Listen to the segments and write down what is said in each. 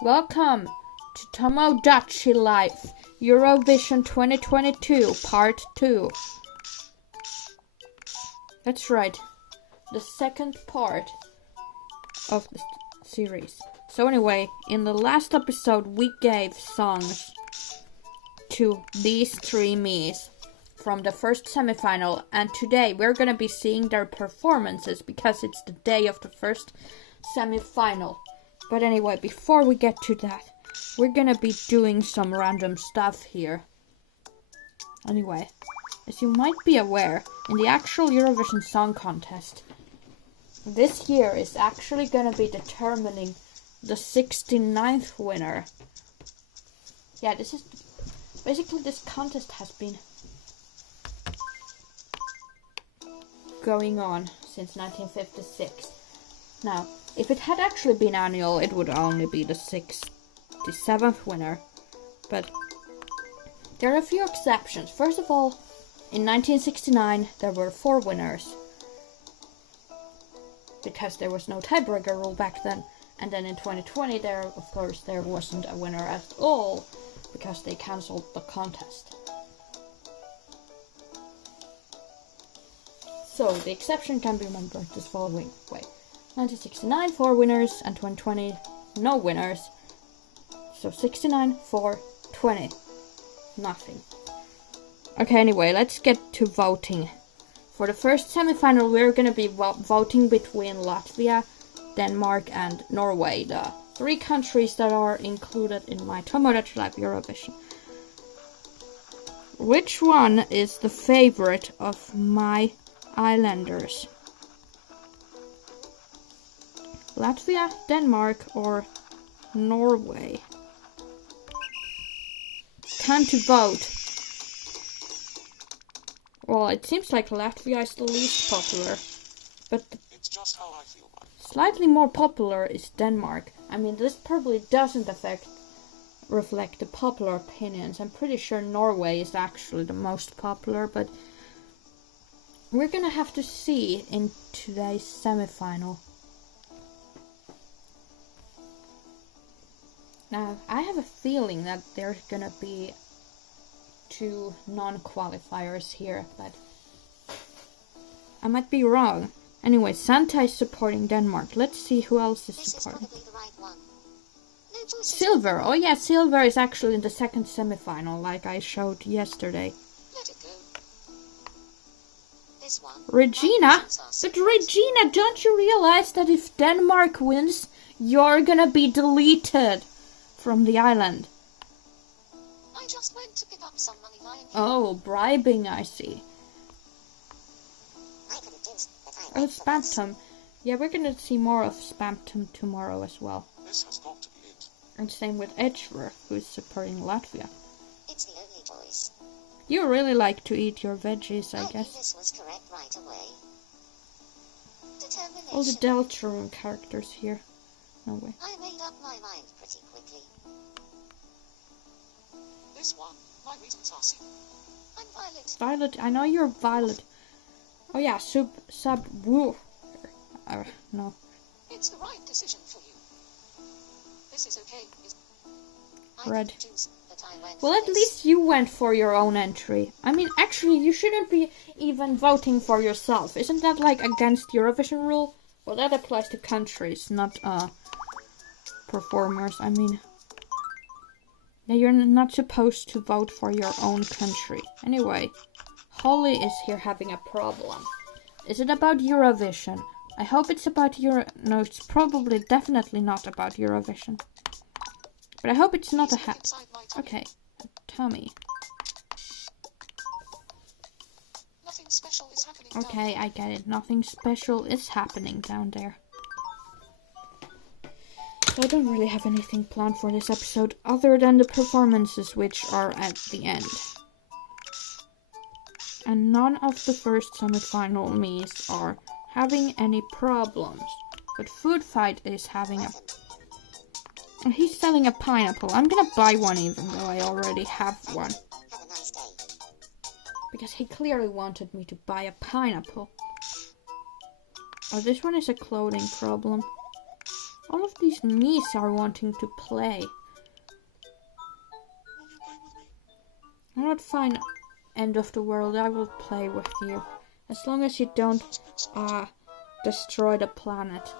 Welcome to Tomodachi Life, Eurovision 2022, Part 2. That's right, the second part of the series. So anyway, in the last episode we gave songs to these three Miis from the first semifinal, and today we're gonna be seeing their performances because it's the day of the first semifinal. But anyway, before we get to that, we're gonna be doing some random stuff here. Anyway, as you might be aware, in the actual Eurovision Song Contest, this year is actually gonna be determining the 69th winner. Yeah, this is... Basically, this contest has been going on since 1956. Now, if it had actually been annual, it would only be the 67th winner. But there are a few exceptions. First of all, in 1969, there were 4 winners, because there was no tiebreaker rule back then. And then in 2020, there wasn't a winner at all, because they cancelled the contest. So, the exception can be remembered this following way. 1969, 4 winners, and 2020, no winners. So 69, 4, 20. Nothing. Okay, anyway, let's get to voting. For the first semi-final, we're gonna be voting between Latvia, Denmark, and Norway, the 3 countries that are included in my Tomodachi Live Eurovision. Which one is the favorite of my islanders? Latvia, Denmark, or Norway? Time to vote. Well, it seems like Latvia is the least popular, but it's just how I feel. Slightly more popular is Denmark. I mean, this probably doesn't reflect the popular opinions. I'm pretty sure Norway is actually the most popular, but we're gonna have to see in today's semifinal. Now, I have a feeling that there's gonna be 2 non-qualifiers here, but I might be wrong. Anyway, Santa is supporting Denmark. Let's see who else is supporting. Silver. Oh yeah, Silver is actually in the second semifinal, like I showed yesterday. Let it go. This one. Regina? But Regina, don't you realize that if Denmark wins, you're gonna be deleted from the island? I just went to pick up some money lying here. Oh, bribing, I see. Oh, Spamtum. Yeah, we're gonna see more of Spamtum tomorrow as well. This has got to be it. And same with Edgeworth, who is supporting Latvia. It's the only choice. You really like to eat your veggies, I guess. This was correct right away. Determination. All the Deltarune characters here. No way. I made up my mind pretty quickly. This one, my reasons are simple. I'm Violet. Violet, I know you're Violet. Oh yeah, woo. No. It's the right decision for you. This is okay. Red. Well, at least you went for your own entry. I mean, actually, you shouldn't be even voting for yourself. Isn't that like against Eurovision rule? Well, that applies to countries, not performers. I mean, yeah, you're not supposed to vote for your own country. Anyway, Holly is here having a problem. Is it about Eurovision? I hope it's about No, it's probably definitely not about Eurovision. But I hope it's not a Okay, tummy. Nothing special is happening. Okay, I get it. Nothing special is happening down there. So I don't really have anything planned for this episode other than the performances, which are at the end. And none of the first semi-final Miis are having any problems. But Food Fight is having a... And he's selling a pineapple. I'm gonna buy one even though I already have one. Have a nice day. Because he clearly wanted me to buy a pineapple. Oh, this one is a clothing problem. All of these Miis are wanting to play. Alright, fine. End of the world, I will play with you. As long as you don't destroy the planet.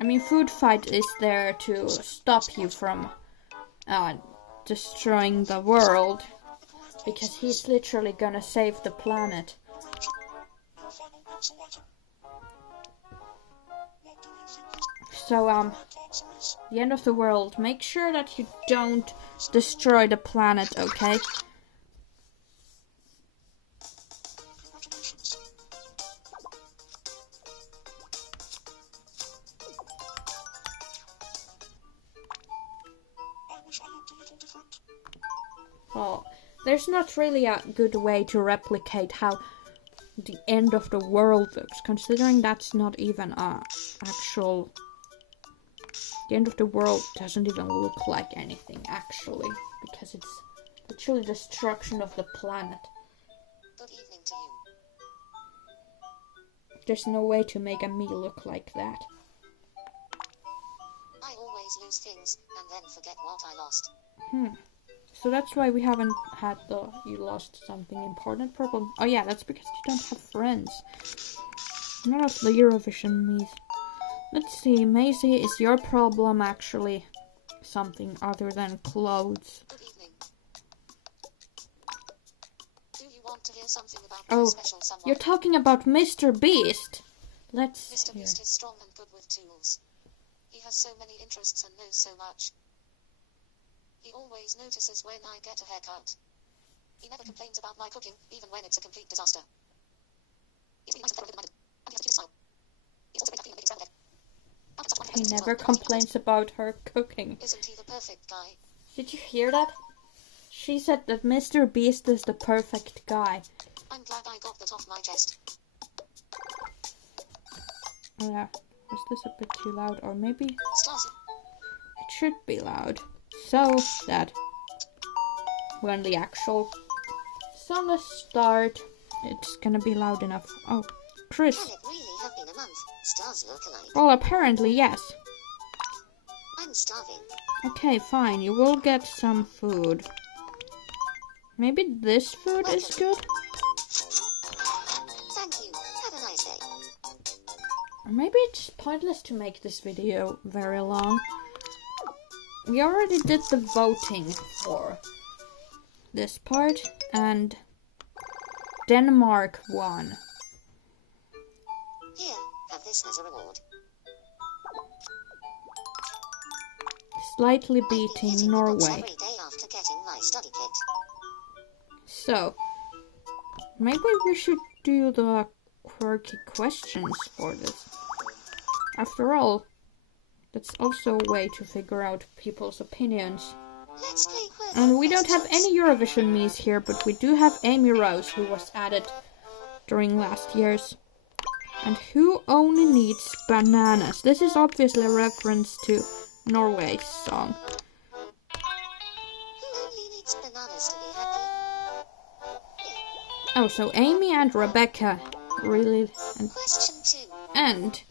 I mean, Food Fight is there to stop you from destroying the world. Because he's literally gonna save the planet. So, the end of the world. Make sure that you don't destroy the planet, okay? Well, there's not really a good way to replicate how the end of the world looks, considering that's not even a actual... The end of the world doesn't even look like anything, actually, because it's literally destruction of the planet. Good evening to you. There's no way to make a Mii look like that. I always lose things, and then forget what I lost. So that's why we haven't had the you lost something important problem. Oh yeah, that's because you don't have friends. None of the Eurovision Miis. Let's see, Maisie, is your problem actually something other than clothes? Good evening. Do you want to hear something about Oh, special someone? you're talking about Mr. Beast. Let's Mr. hear. Beast is strong and good with tools. He has so many interests and knows so much. He always notices when I get a haircut. He never complains about my cooking, even when it's a complete disaster. He's really nice and clever-minded, and he has a cute smile. He's also very happy and makes sound. He never complains about her cooking. Isn't he the perfect guy? Did you hear that? She said that Mr. Beast is the perfect guy. I'm glad I got that off my chest. Oh yeah, was this a bit too loud? Or maybe Stars. it should be loud. So that when the actual song starts, it's gonna be loud enough. Oh, Chris. Can it really have been a month? Stars look alike. Well, apparently, yes. I'm starving. Okay, fine. You will get some food. Maybe this food is good? Thank you. Have a nice day. Or maybe it's pointless to make this video very long. We already did the voting for this part, and Denmark won. Here, have this as a reward. Slightly I've been beating hitting the books Norway. every day after getting my study kit. So, maybe we should do the quirky questions for this. After all, that's also a way to figure out people's opinions. Let's play quirky And we don't have questions. any Eurovision Miis here, but we do have Amy Rose, who was added during last year's. And who only needs bananas? This is obviously a reference to Norway's song. Who only needs bananas to be happy? Oh, so Amy and Rebecca really... Question 2. And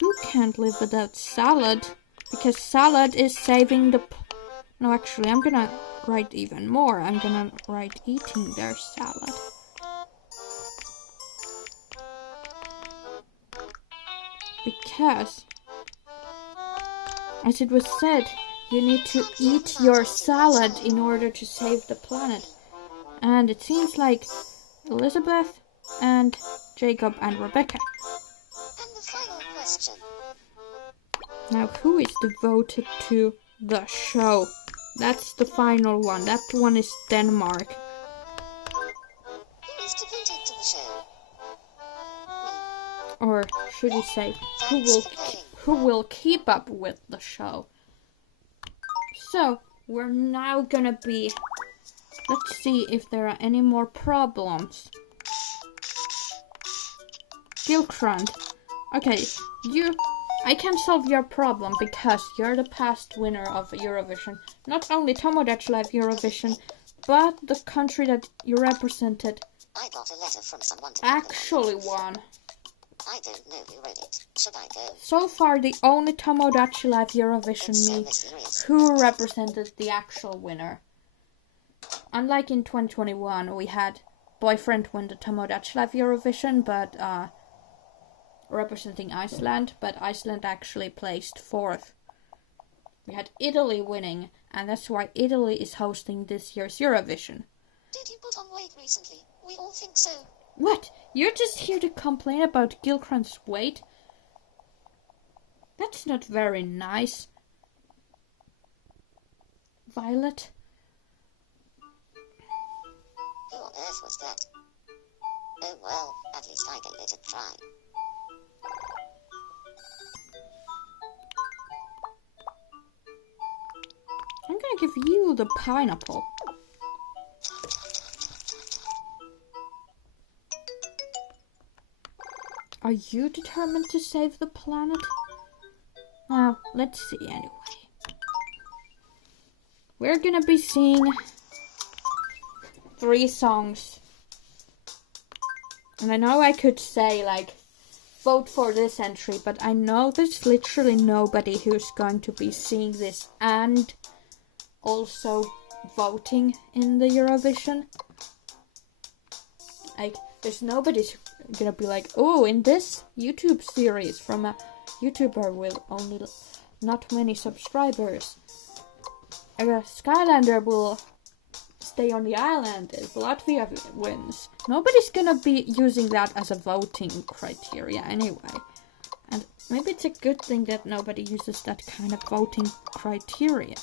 who can't live without salad? Because salad is saving the... No, actually, I'm gonna write even more. I'm gonna write eating their salad. Because, as it was said, you need to eat your salad in order to save the planet. And it seems like Elizabeth and Jacob and Rebecca. And the final question. Now, who is devoted to the show? That's the final one. That one is Denmark. Who is devoted to the show? Or should you say, who will keep up with the show? So, we're now gonna be... Let's see if there are any more problems. Gilkrand. Okay, I can solve your problem because you're the past winner of Eurovision. Not only Tomodachi Live Eurovision, but the country that you represented I got a letter from someone to actually won. I don't know who wrote it. Should I go? So far, the only Tomodachi Live Eurovision It's so me mysterious. who represented the actual winner. Unlike in 2021, we had Boyfriend win the Tomodachi Live Eurovision, but representing Iceland, but Iceland actually placed 4th. We had Italy winning, and that's why Italy is hosting this year's Eurovision. Did you put on weight recently? We all think so. What? You're just here to complain about Gilchrist's weight? That's not very nice. Violet? Who on earth was that? Oh well, at least I gave it a try. I'm gonna give you the pineapple. Are you determined to save the planet? Well, let's see anyway. We're gonna be seeing 3 songs. And I know I could say, like, vote for this entry, but I know there's literally nobody who's going to be seeing this and also voting in the Eurovision. Like, there's nobody's gonna be like, oh, in this YouTube series from a YouTuber with only not many subscribers, a Skylander will stay on the island if Latvia wins. Nobody's gonna be using that as a voting criteria anyway. And maybe it's a good thing that nobody uses that kind of voting criteria.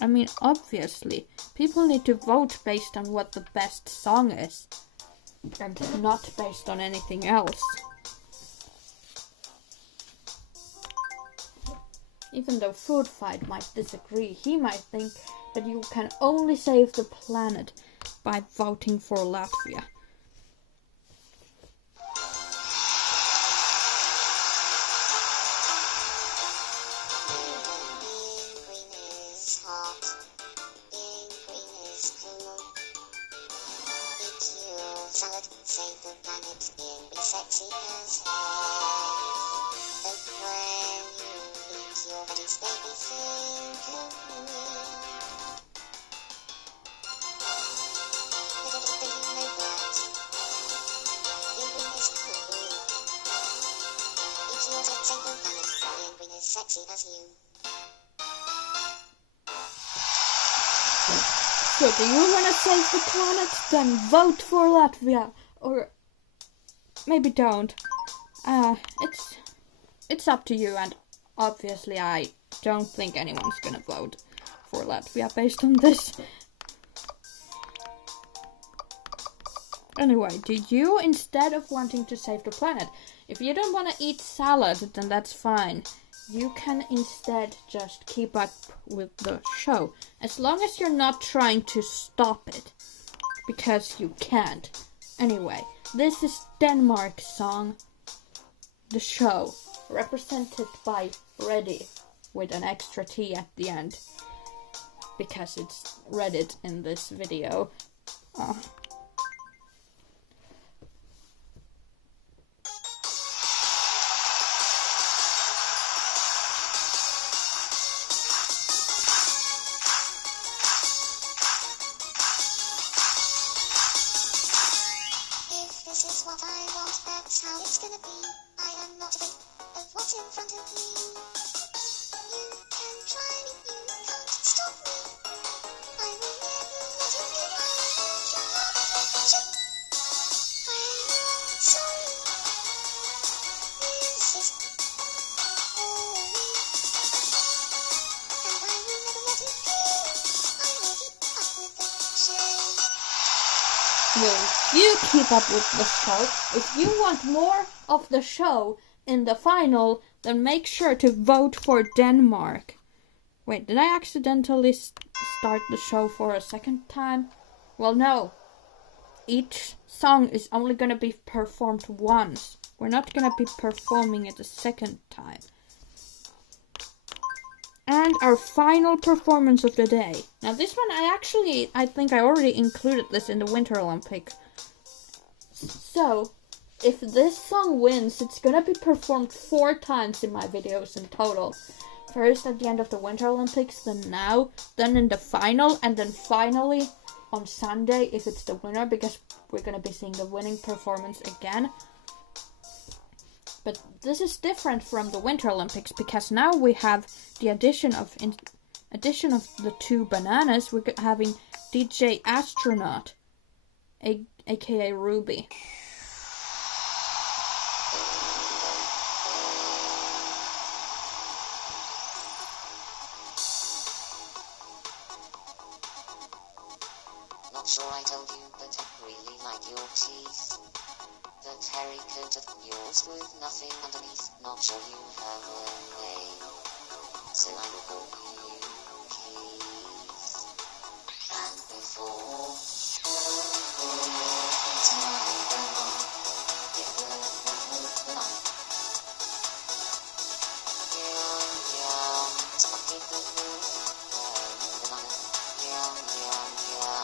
I mean, obviously, people need to vote based on what the best song is, and not based on anything else. Even though Food Fight might disagree, he might think that you can only save the planet by voting for Latvia. Save the planet, being be sexy as hell. But when you eat your veggies, baby, think of me. Little did you know that being green is cool. Eat your veggies, save the planet, being green is sexy as you. So do you want to save the planet? Then vote for Latvia. Or maybe don't. It's up to you, and obviously I don't think anyone's gonna vote for Latvia based on this. Anyway, do you, instead of wanting to save the planet, if you don't want to eat salad, then that's fine. You can instead just keep up with the show, as long as you're not trying to stop it, because you can't. Anyway, this is Denmark's song, The Show, represented by Ready, with an extra T at the end, because it's Reddit in this video. This is what I want, that's how it's gonna be. I am not afraid of what's in front of me. You can try me, you can't stop me. I will never let you get my love. I'm sorry. This is all me. And I will never let it go. I will keep up with the show. Will you keep up with the show? If you want more of the show in the final, then make sure to vote for Denmark. Wait, did I accidentally start the show for a second time? Well, no. Each song is only gonna be performed once. We're not gonna be performing it a second time. And our final performance of the day. Now this one I think I already included this in the Winter Olympic So, if this song wins, it's gonna be performed 4 times in my videos in total. First at the end of the Winter Olympics, then now, then in the final, and then finally on Sunday if it's the winner, because we're gonna be seeing the winning performance again. But this is different from the Winter Olympics because now we have the addition of the 2 bananas. We're having DJ Astronaut, aka Ruby. Not sure I told you, but I really like your teeth. That hairy coat of yours with nothing underneath. Not sure you have a name, so I will call you Keith. And before it's my banana, get the banana. Yum yum, get the banana. Yum yum yum.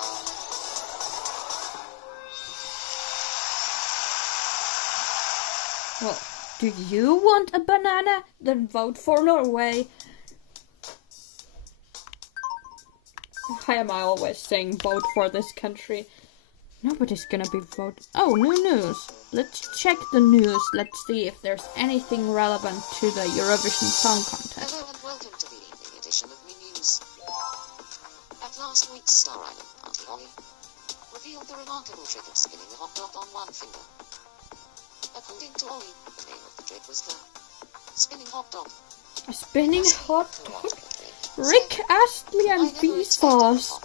Well, do you want a banana? Then vote for Norway. Why am I always saying vote for this country? Nobody's gonna be voting. Oh, new news. Let's check the news. Let's see if there's anything relevant to the Eurovision Song Contest. Hello and welcome to the evening edition of Me News. At last week's Star Island party, Ollie revealed the remarkable trick of spinning a hot dog on one finger. According to Ollie, the name of the trick was the spinning hot dog. A spinning hot dog? Rick, Astley and Vsauce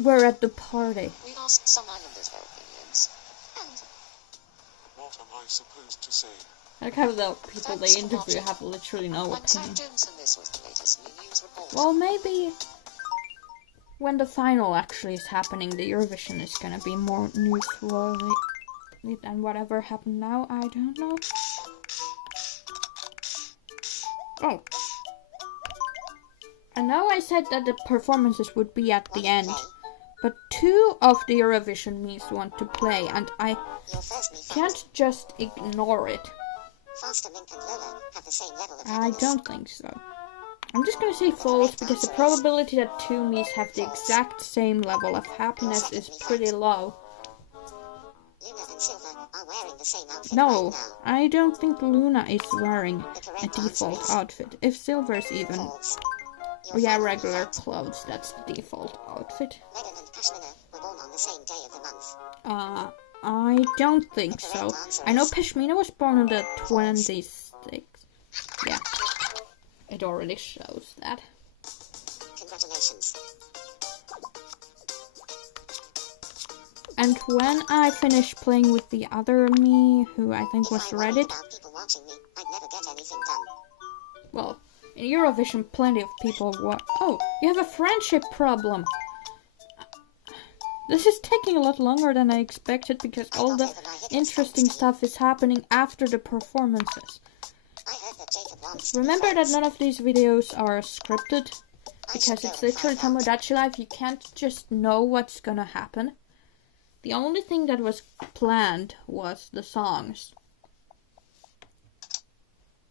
were at the party. We asked some islanders their opinions. And what am I supposed to say? I like how the people they interview have literally no I'm Sam opinion. Jones and this was the latest Me News report. Well, maybe when the final actually is happening, the Eurovision is gonna be more newsworthy than whatever happened now. I don't know. Oh. I know I said that the performances would be at the end, but 2 of the Eurovision Miis want to play, and I Your first me can't just ignore it. Faster Link and Lola have the same level of I happiness. don't think so. I'm just gonna say false because the probability that 2 Miis have the exact same level of happiness is pretty low. Luna and Silver are wearing the same outfit No, right now. I don't think Luna is wearing The a correct answer default is outfit. If Silver's even, false. oh Your yeah, final regular fact, clothes, that's the default outfit. Megan and Pashmina were born on the same day of the month. I don't think so. I know Pashmina was born on the 26th. Yeah, it already shows that. Congratulations. And when I finish playing with the other me, who I think was If I worried Reddit, about people watching me, I'd never get anything done. well, in Eurovision plenty of people were... Oh, you have a friendship problem! This is taking a lot longer than I expected because all the interesting stuff is happening after the performances. I heard that Jacob wants Remember that none of these videos are scripted, because it's literally Tomodachi Life. You can't just know what's gonna happen. The only thing that was planned was the songs,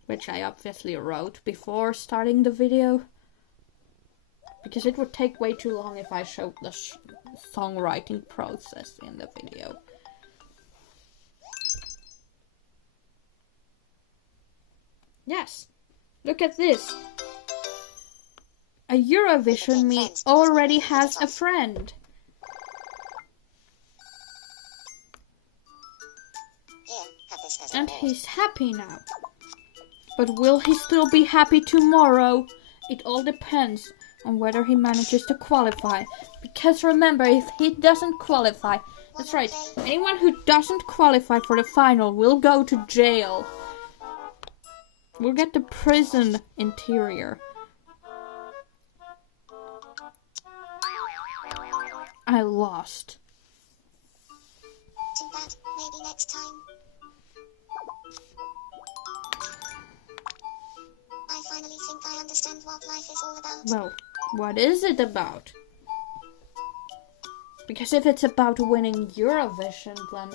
which I obviously wrote before starting the video, because it would take way too long if I showed the songwriting process in the video. Yes, look at this. A Eurovision me already has a friend. Here, have this as a And reward. he's happy now. But will he still be happy tomorrow? It all depends on whether he manages to qualify. Because remember, if he doesn't qualify, that's right, anyone who doesn't qualify for the final will go to jail. We'll get the prison interior. I lost. Too bad. Maybe next time. I finally think I understand what life is all about. Well, what is it about? Because if it's about winning Eurovision, then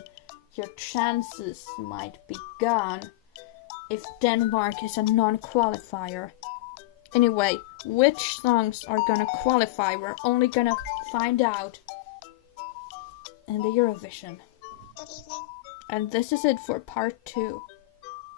your chances might be gone if Denmark is a non-qualifier. Anyway, which songs are gonna qualify? We're only gonna find out in the Eurovision. Good evening. And this is it for part 2.